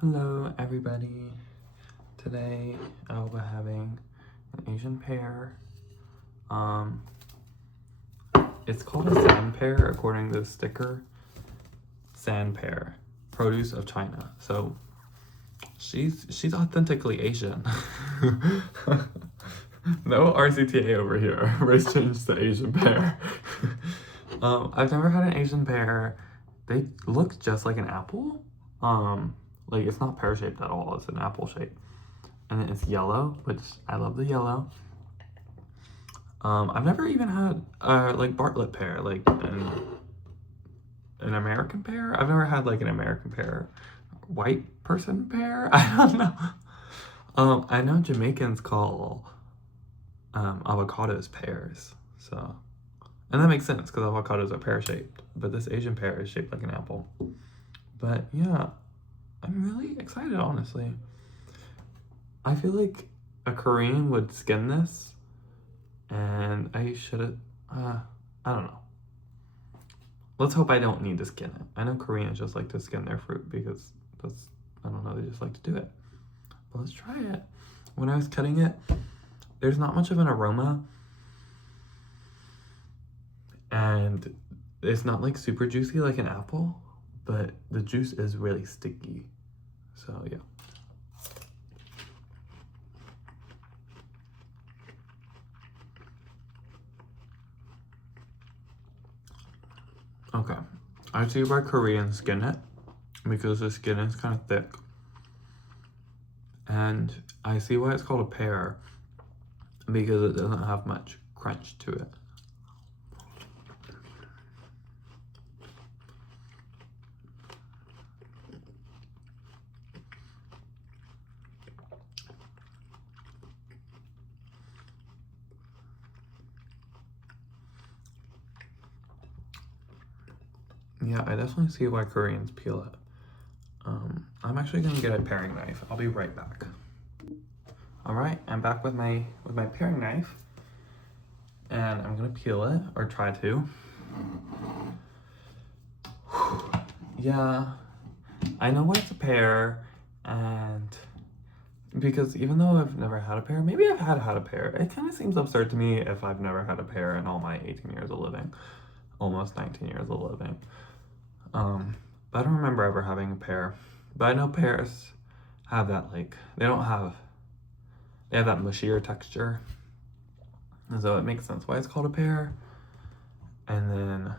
Hello everybody. Today I will be having an Asian pear. It's called a sand pear according to the sticker. Sand pear, produce of China. So she's authentically Asian. No RCTA over here. Race changed to Asian pear. I've never had an Asian pear. They look just like an apple. Like it's not pear shaped at all. It's an apple shape, and it's yellow, which I love the yellow. I've never even had like Bartlett pear, like an American pear. I've never had like an American pear, white person pear. I don't know. I know Jamaicans call avocados pears, so and that makes sense because avocados are pear shaped, but this Asian pear is shaped like an apple. But yeah, I'm really excited, honestly. I feel like a Korean would skin this, and I should have, I don't know. Let's hope I don't need to skin it. I know Koreans just like to skin their fruit because that's, I don't know, they just like to do it. But let's try it. When I was cutting it, there's not much of an aroma, and it's not like super juicy like an apple, but the juice is really sticky. So yeah. Okay, I see why Koreans skin it, because the skin is kind of thick. And I see why it's called a pear, because it doesn't have much crunch to it. Yeah, I definitely see why Koreans peel it. I'm actually gonna get a paring knife. I'll be right back. All right, I'm back with my paring knife, and I'm gonna peel it, or try to. Yeah, I know why it's a pear, and because even though I've never had a pear, maybe I've had a pear. It kind of seems absurd to me if I've never had a pear in all my 18 years of living, almost 19 years of living. But I don't remember ever having a pear. But I know pears have that, like, they have that mushier texture. And so it makes sense why it's called a pear. And then,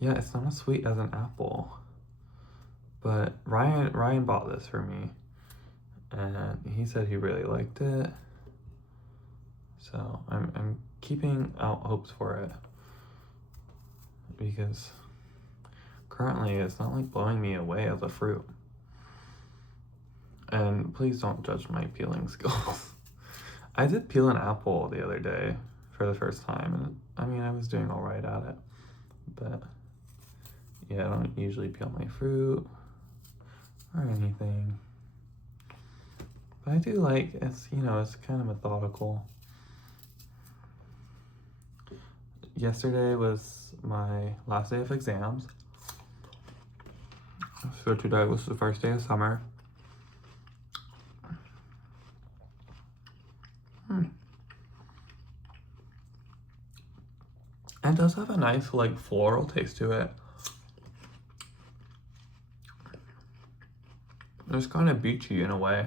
yeah, it's not as sweet as an apple. But Ryan bought this for me, and he said he really liked it. So I'm keeping out hopes for it, because currently it's not like blowing me away as a fruit. And please don't judge my peeling skills. I did peel an apple the other day for the first time, and I mean, I was doing all right at it. But yeah, I don't usually peel my fruit or anything. But I do like, it's, you know, it's kind of methodical. Yesterday was my last day of exams. So today was the first day of summer. It does have a nice, like, floral taste to it. It's kind of beachy in a way.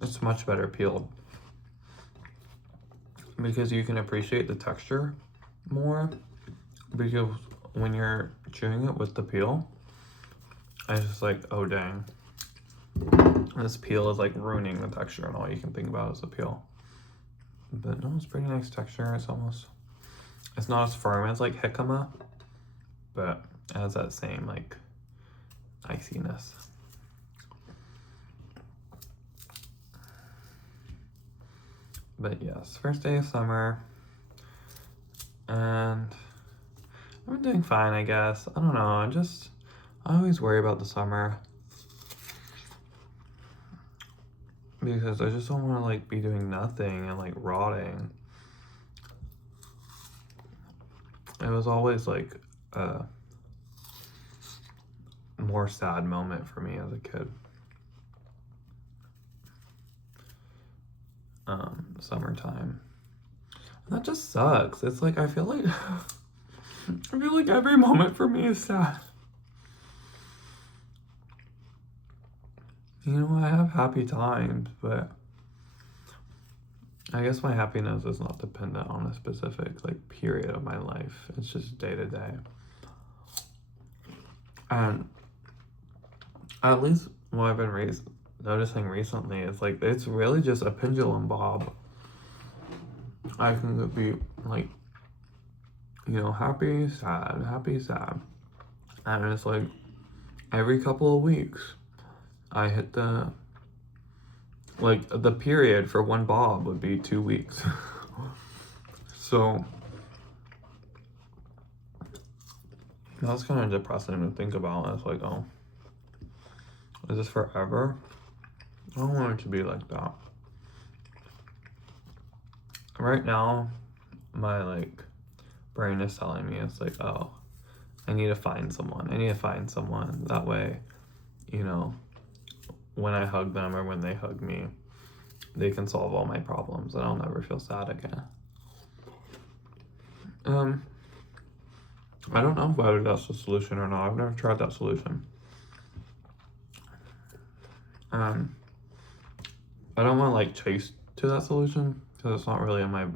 It's much better peeled, because you can appreciate the texture more, because when you're chewing it with the peel, it's just like, oh dang, this peel is like ruining the texture, and all you can think about is the peel. But no, it's pretty nice texture. It's not as firm as like jicama, but it has that same like iciness. But yes, first day of summer, and I've been doing fine, I guess. I don't know, I always worry about the summer, because I just don't want to like be doing nothing and like rotting. It was always like more sad moment for me as a kid. Summertime. And that just sucks. It's like I feel like every moment for me is sad. You know, I have happy times, but I guess my happiness is not dependent on a specific like period of my life. It's just day to day. And at least what I've been noticing recently is like it's really just a pendulum bob. I can be like, you know, happy, sad, happy, sad. And it's like every couple of weeks I hit the period for one bob would be 2 weeks. So that's kind of depressing to think about. It's like, oh, is this forever? I don't want it to be like that. Right now, my like brain is telling me it's like, oh, I need to find someone. That way, you know, when I hug them or when they hug me, they can solve all my problems and I'll never feel sad again. I don't know whether that's the solution or not. I've never tried that solution. I don't want to like chase to that solution because it's not really in my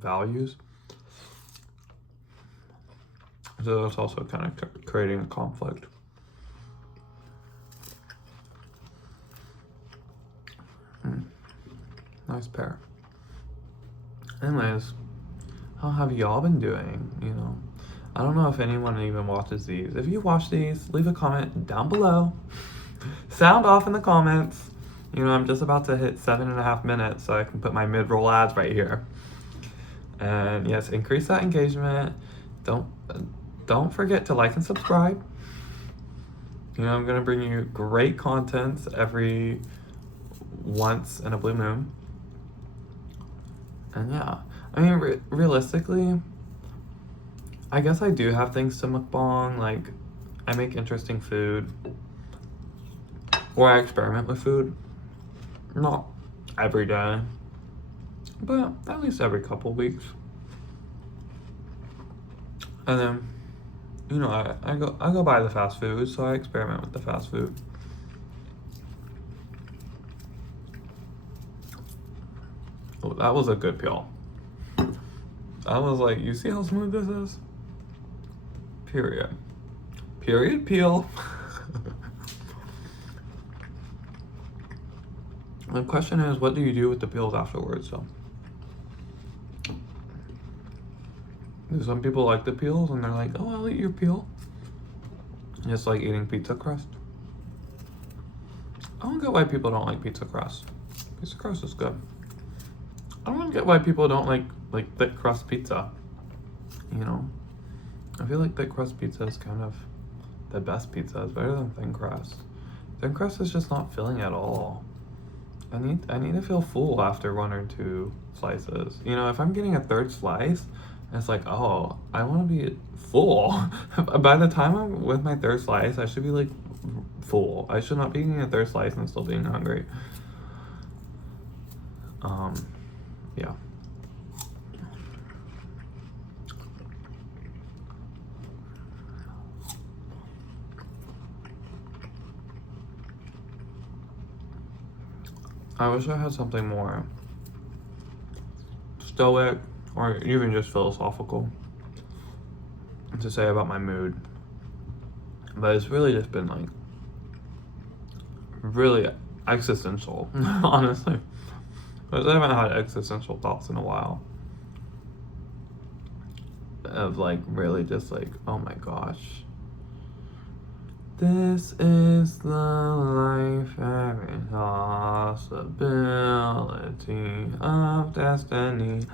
values. So it's also kind of creating a conflict. Nice pair. Anyways, how have y'all been doing? You know, I don't know if anyone even watches these. If you watch these, leave a comment down below. Sound off in the comments. You know, I'm just about to hit 7.5 minutes, so I can put my mid-roll ads right here. And yes, increase that engagement. Don't forget to like and subscribe. You know, I'm gonna bring you great content every once in a blue moon. And yeah, I mean, realistically, I guess I do have things to mukbang. Like, I make interesting food, or I experiment with food. Not every day, but at least every couple weeks. And then, you know, I go buy the fast food, so I experiment with the fast food. Oh, that was a good peel. I was like, you see how smooth this is? Period peel. The question is, what do you do with the peels afterwards? So, some people like the peels and they're like, oh, I'll eat your peel. Just like eating pizza crust. I don't get why people don't like pizza crust. Pizza crust is good. I don't get why people don't like thick crust pizza. You know, I feel like thick crust pizza is kind of the best pizza. It's better than thin crust. Thin crust is just not filling at all. I need to feel full after 1 or 2 slices. You know, if I'm getting a 3rd slice, it's like, oh, I want to be full. By the time I'm with my 3rd slice, I should be like full. I should not be eating a 3rd slice and still being hungry. Yeah. I wish I had something more stoic or even just philosophical to say about my mood. But it's really just been like really existential, honestly. Because I haven't had existential thoughts in a while. Of like really just like, oh my gosh. This is the life, every possibility of destiny.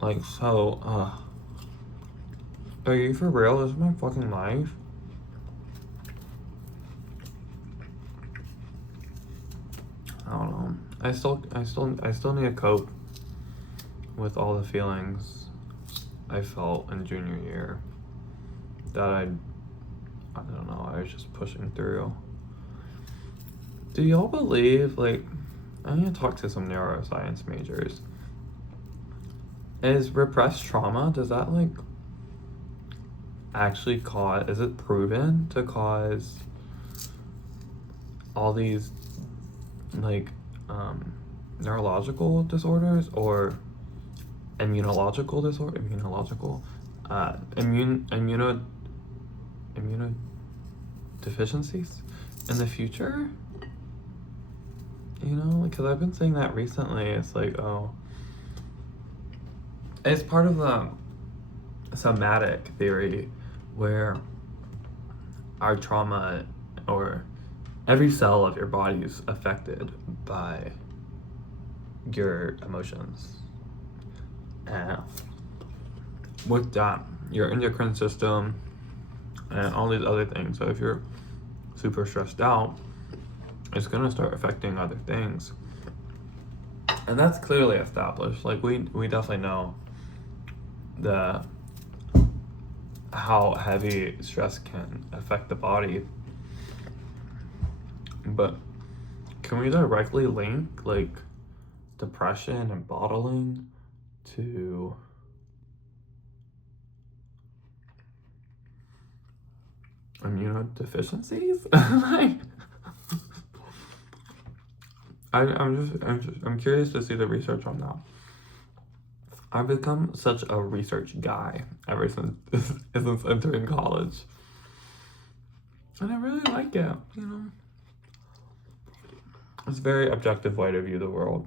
Like, so, are you for real? This is my fucking life? I don't know. I still need to cope with all the feelings I felt in junior year that I don't know. was just pushing through. Do y'all believe, like, I'm gonna talk to some neuroscience majors. Is repressed trauma, does that, like, actually cause, is it proven to cause all these, like, neurological disorders or immunological immunodeficiencies in the future? You know, because I've been saying that recently. It's like, oh, it's part of the somatic theory where our trauma, or every cell of your body is affected by your emotions. And with that, your endocrine system and all these other things. So if you're super stressed out, it's gonna start affecting other things. And that's clearly established. Like, we definitely know how heavy stress can affect the body. But can we directly link, like, depression and bottling to immunodeficiencies? Like, I'm curious to see the research on that. I've become such a research guy ever since entering college, and I really like it. You know, it's a very objective way to view the world.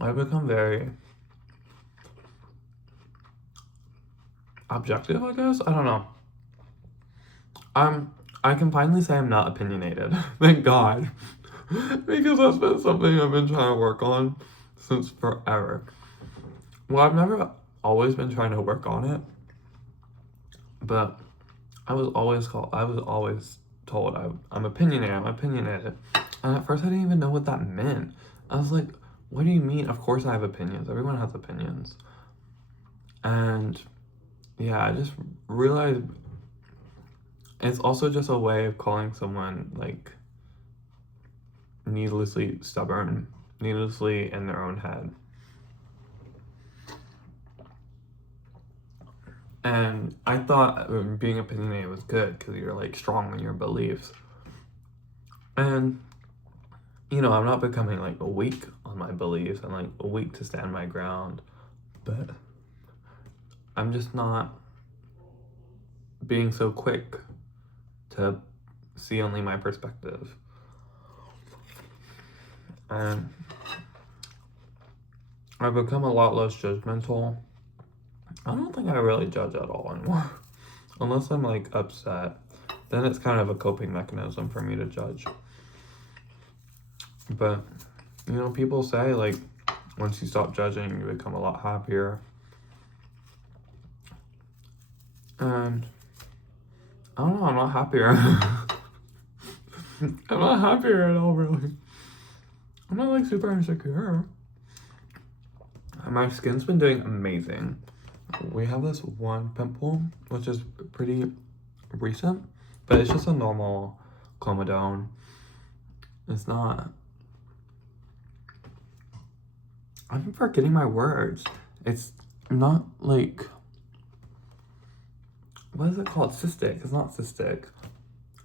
I've become very objective, I guess. I don't know. I can finally say I'm not opinionated. Thank God. Because that's been something I've been trying to work on since forever. Well, I've never always been trying to work on it, but I was always told I'm opinionated. And at first I didn't even know what that meant. I was like, what do you mean? Of course I have opinions. Everyone has opinions. And yeah, I just realized it's also just a way of calling someone, like, needlessly stubborn, needlessly in their own head. And I thought being opinionated was good because you're, like, strong in your beliefs. And, you know, I'm not becoming, like, weak on my beliefs and, like, weak to stand my ground, but I'm just not being so quick to see only my perspective. And I've become a lot less judgmental. I don't think I really judge at all anymore. Unless I'm, like, upset. Then it's kind of a coping mechanism for me to judge. But, you know, people say, like, once you stop judging, you become a lot happier. And I don't know, I'm not happier. I'm not happier at all, really. I'm not, like, super insecure. My skin's been doing amazing. We have this one pimple, which is pretty recent, but it's just a normal comedone. It's not... I'm forgetting my words. It's not, like... What is it called? Cystic. It's not cystic.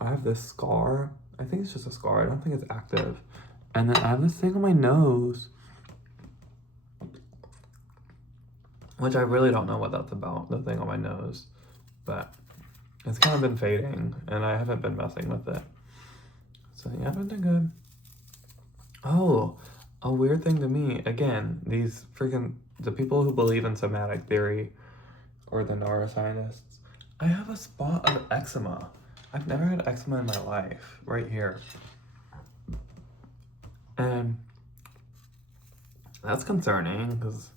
I have this scar. I think it's just a scar. I don't think it's active. And then I have this thing on my nose, which I really don't know what that's about, the thing on my nose. But it's kind of been fading, and I haven't been messing with it. So yeah, I've been doing good. Oh, a weird thing to me, again, the people who believe in somatic theory, or the neuroscientists, I have a spot of eczema. I've never had eczema in my life, right here. And that's concerning, because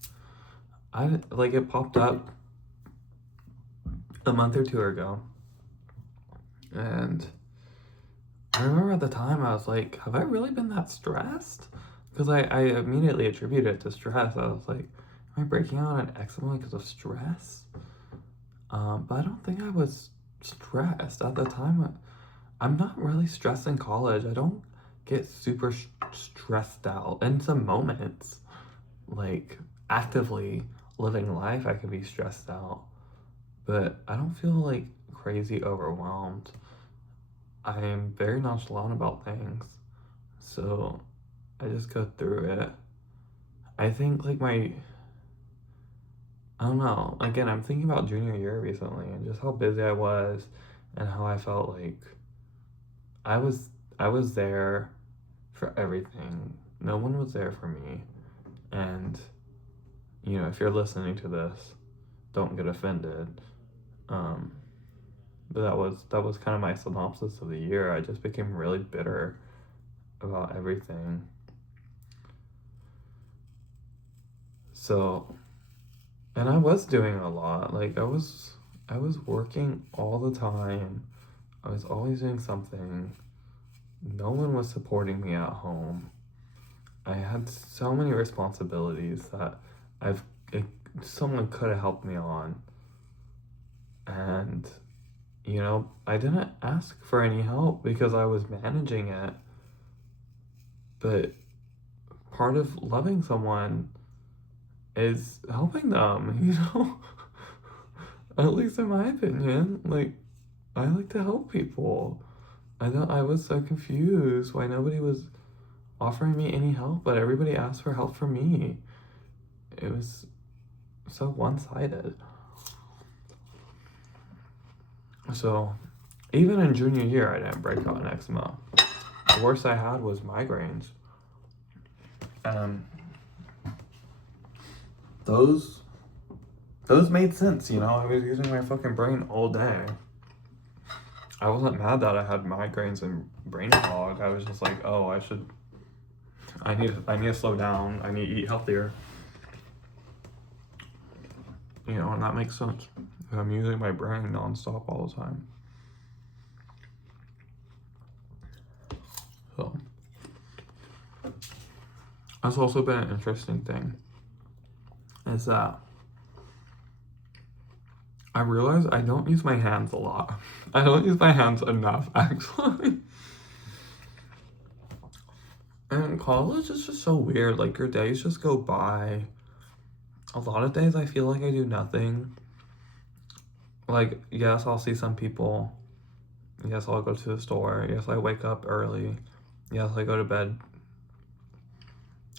it popped up a month or two ago. And I remember at the time I was like, have I really been that stressed? Because I immediately attributed it to stress. I was like, am I breaking out on eczema because of stress? But I don't think I was stressed at the time. I'm not really stressed in college. I don't get super stressed out. In some moments, like actively living life, I could be stressed out, but I don't feel like crazy overwhelmed. I am very nonchalant about things, so I just go through it. I think like I don't know. Again, I'm thinking about junior year recently and just how busy I was and how I felt like I was I was there for everything. No one was there for me. And if you're listening to this, don't get offended. Um, but that was kind of my synopsis of the year. I just became really bitter about everything. So, and I was doing a lot. Like I was working all the time. I was always doing something. No one was supporting me at home. I had so many responsibilities that I've it, someone could have helped me on. And I didn't ask for any help because I was managing it. But part of loving someone is helping them. At least in my opinion. Like, I like to help people. I was so confused why nobody was offering me any help, but everybody asked for help from me. It was so one-sided. So, even in junior year, I didn't break out in eczema. The worst I had was migraines. Those made sense, I was using my fucking brain all day. I wasn't mad that I had migraines and brain fog. I was just like, oh, I need to slow down. I need to eat healthier. And that makes sense. I'm using my brain nonstop all the time. So that's also been an interesting thing. Is that I realize I don't use my hands a lot. I don't use my hands enough, actually. And college is just so weird. Like, your days just go by. A lot of days I feel like I do nothing. Like, yes, I'll see some people. Yes, I'll go to the store. Yes, I wake up early. Yes, I go to bed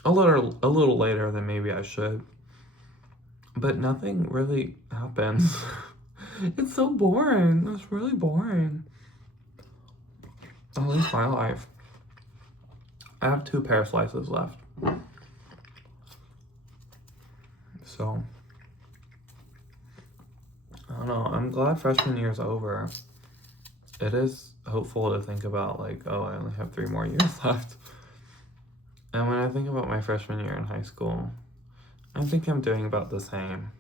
a little later than maybe I should. But nothing really happens. It's so boring. It's really boring. At least my life. I have 2 pear slices left. So, I don't know. I'm glad freshman year's over. It is hopeful to think about, like, oh, I only have 3 more years left. And when I think about my freshman year in high school, I think I'm doing about the same.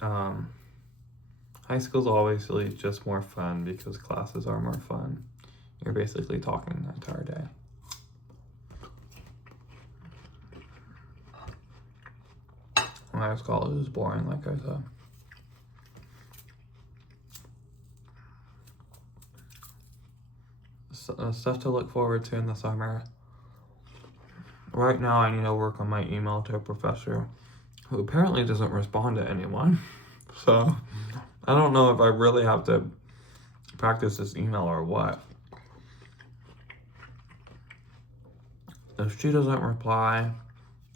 High school's obviously just more fun because classes are more fun. You're basically talking the entire day. When I was college, it was boring, like I said. Stuff to look forward to in the summer. Right now, I need to work on my email to a professor who apparently doesn't respond to anyone. So, I don't know if I really have to practice this email or what. If she doesn't reply,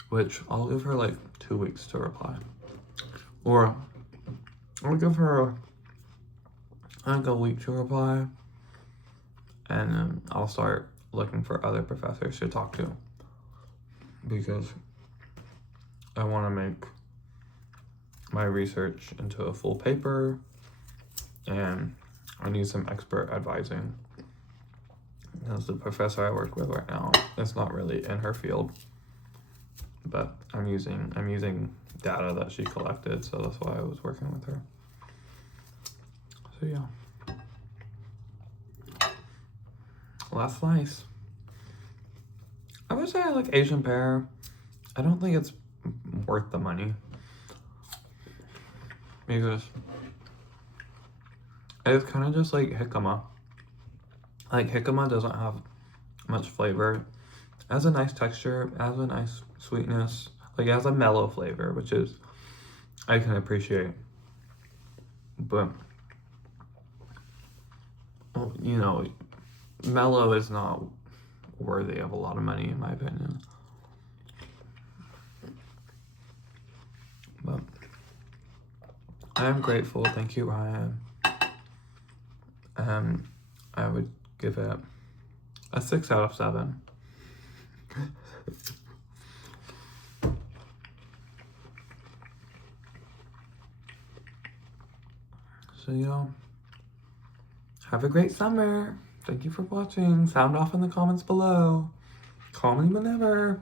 which I'll give her like 2 weeks to reply, or I'll give her like a week to reply, and then I'll start looking for other professors to talk to because I want to make my research into a full paper, and I need some expert advising. Because the professor I work with right now is not really in her field, but I'm using data that she collected, so that's why I was working with her. So yeah, well, that's nice. I would say I like Asian Pear. I don't think it's worth the money. because it's kind of just like jicama. Like jicama doesn't have much flavor. It has a nice texture, it has a nice sweetness. Like it has a mellow flavor, which is I can appreciate. But you know, mellow is not worthy of a lot of money in my opinion. But I am grateful. Thank you, Ryan. I would give it a 6 out of 7. So yeah, have a great summer. Thank you for watching. Sound off in the comments below. Call me whenever.